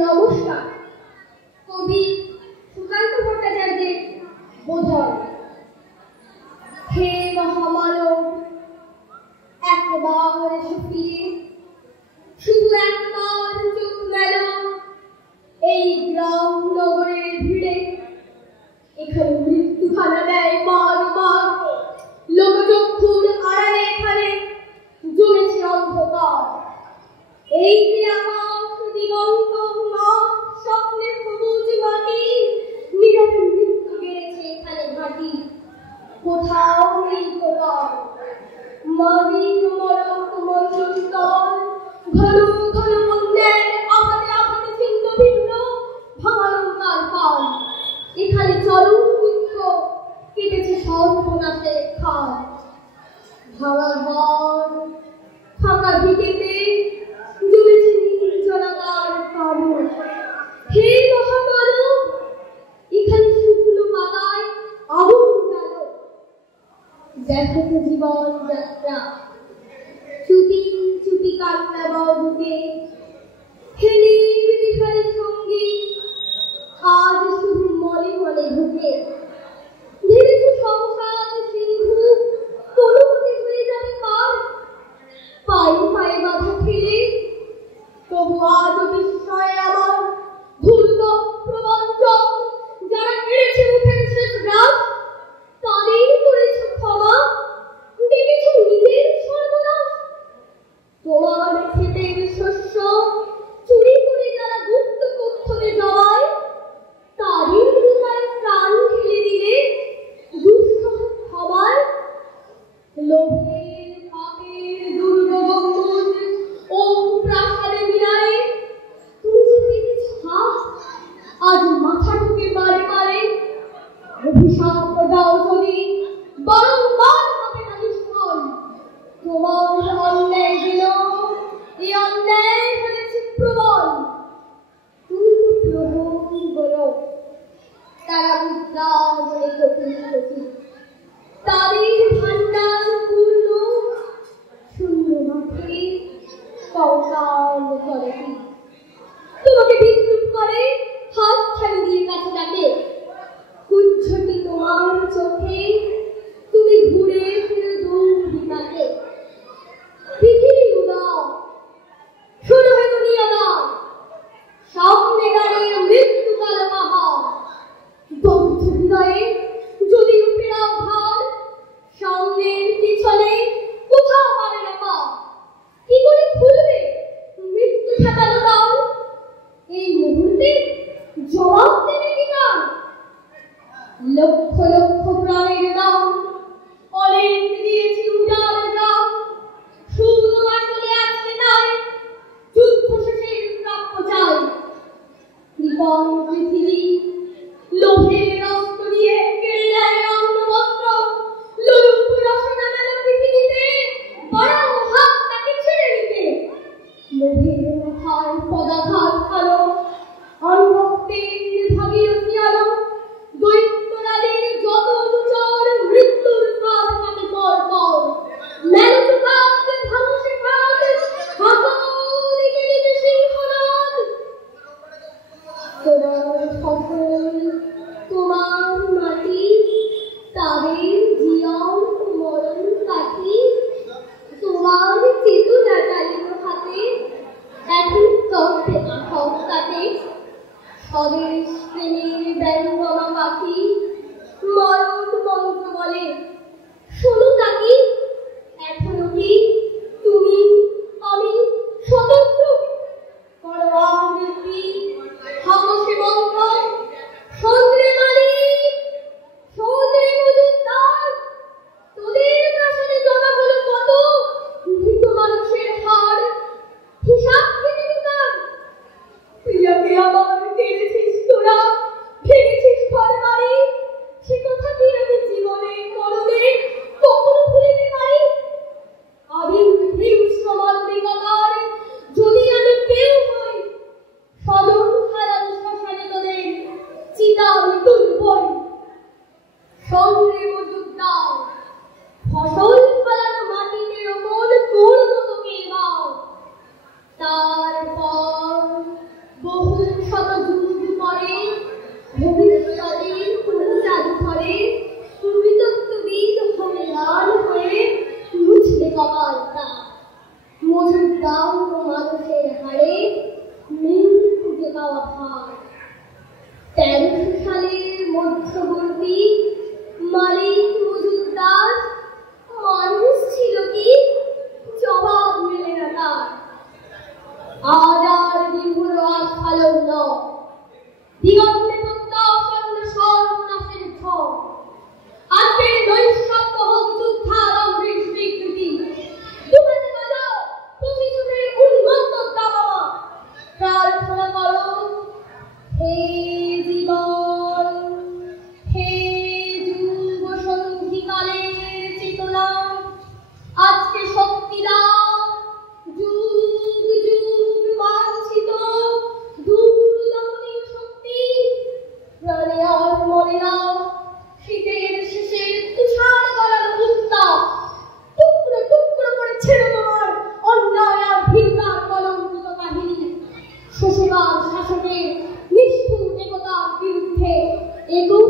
নমস্কার। কবি সুকান্ত ভট্টাচার্যের বোধন। হে মহামানব, একবার এসে ফিরে, শুধু একবার চোখ মেলো এই গ্রাম নগরের ভিড়ে। এখানে মৃত্যু খানা দেয় বারবার, লোকচক্ষুর আড়ালে এখানে জমেছে অন্ধকার। এই যে আকাশ দিগন্ত মাঠ, স্বপ্নে সবুজ মাটি, নীরবে মৃত্যু গেড়েছে এখানে ঘাটি। কোথাও নেই কোথাও মাটির মরক মন্ডল, ঘন ঘন বন্যার আঘাতে আঘাতে ছিন্ন ভিন্ন ভাঙালঙ্কার পাল। এখানে চরম বৃক্ষ কেটেছে সর্বনাশের খাল। ভাঙা ঘর, ফাঁকা ভিটেতে জমেছে নির্জনতার কারণ। হে মহামানব, এখানে শুকনো পাতায় আগুন জ্বালো। দেখো তো জীবন যাত্রা, চুপি চুপি কান্না বুকে। হে নির্বিহারী সঙ্গী, আজ শুধু মনে মনে ঢুকে। ধীরেছ সংসার সিন্ধু, কোনোমতে হয়ে যাবে পার। পায়ে পায়ে বাধা খেলে তবু আজ বিস্ময়ে আমার ধূর্ত প্রবঞ্চক, যারা কেড়েছে মুখের শেষ রাত, তাদের করেছে ক্ষমা, দেখেছ নিজের সর্বনাশ। তোমার ক্ষেতের শস্য চুরি করে যারা গুপ্ত কক্ষে জমায়, তাদের হৃদয়ে প্রাণ ঢেলে দিলে দুঃসহ ক্ষমায়। লোভের পাপের দুর্গ গম্বুজ ও প্রাসাদে মিলায়ে তুমি যে পেতেছ হাত, আজ মাথা ঢুকে বারে বারে। অভিশাপ দাও যদি, বারংবার হবে না নিষ্ফল। তোমার অন্যায় দিল, এই অন্যায় হয়েছে প্রবল। তুমি তো প্রভু বলো, তারা মুদ্রা বলে কোটি কোটি, তাদের ভান্ডার পূর্ণ, শূন্য মাঠে কঙ্কাল করে। তোমাকে বিদ্রুপ করে, হাত ছাড়ি দিয়ে কাছে ডাকে। কুজ্ঝটি তোমার চোখে, তুমি ঘুরে ফিরে দৌড়ি তাকে। পৃথিবী উদাও, শুরু হয়ে দুনিয়া দাও, সামনে গাড়ির মৃত্যু কালো পাহাড়। দগ্ধ হৃদয়ে যদি ফেরাও ভার, সামনের পিছনে কোথাও পাবে না পা। কি করে খুলবে মৃত্যু ঠেকানো দাও? এই মুহূর্তে জবাব দেবে কি কার? লক্ষ লক্ষ প্রাণের দাম অনেক দিয়েছি উজাড় গ্রাম। শুকনো আসলে আজকে তাই যুদ্ধ শেষের প্রাপ্য চাই। কৃপণ পৃথিবী লোভের অস্ত্র দিয়ে কেড়ে নেয় অন্ন বস্ত্র। লোলুপ রসনা মেলা পৃথিবীতে, বাড়াও হাত তাকে ছেড়ে নিতে। লোভের মাথায় পদাঘাত খালো, অনুভক্তের ভাগীরথী আলো। দৈত্যরাজের যত অনুচর, মৃত্যুর কাঁধ কাটে পর পর। মেরুত কাঁধ ভাঙসে কাঁধ, হাতল দিকে দিকে সিংহনাদ। তোমার ফসল, তোমার মাটি, তাদের জীবন মরণ কাঠি। তোমার চেতনা চালিত হাতে এখন তত্ত্বে আঠক কাটে। স্বদেশ প্রেমের ব্যঙ্গমা পাখি মরণ মন্ত্র বলে, শোনো তাকি। এখনো কি তুমি আমি স্বতন্ত্র? করো আবৃত্তি, হামসে মন্ত্র, সন্দ্রে মালিক, সৌদ্রে মজুমদার। তোদের প্রাসাদে জমা হলো কত মৃত মানুষের হার, হিসাব কে দেবে তার? প্রিয়াকে আমার কেড়েছিস তোরা, শোষবাদ শাসকের নিষ্ঠুর একতার বিরুদ্ধে একক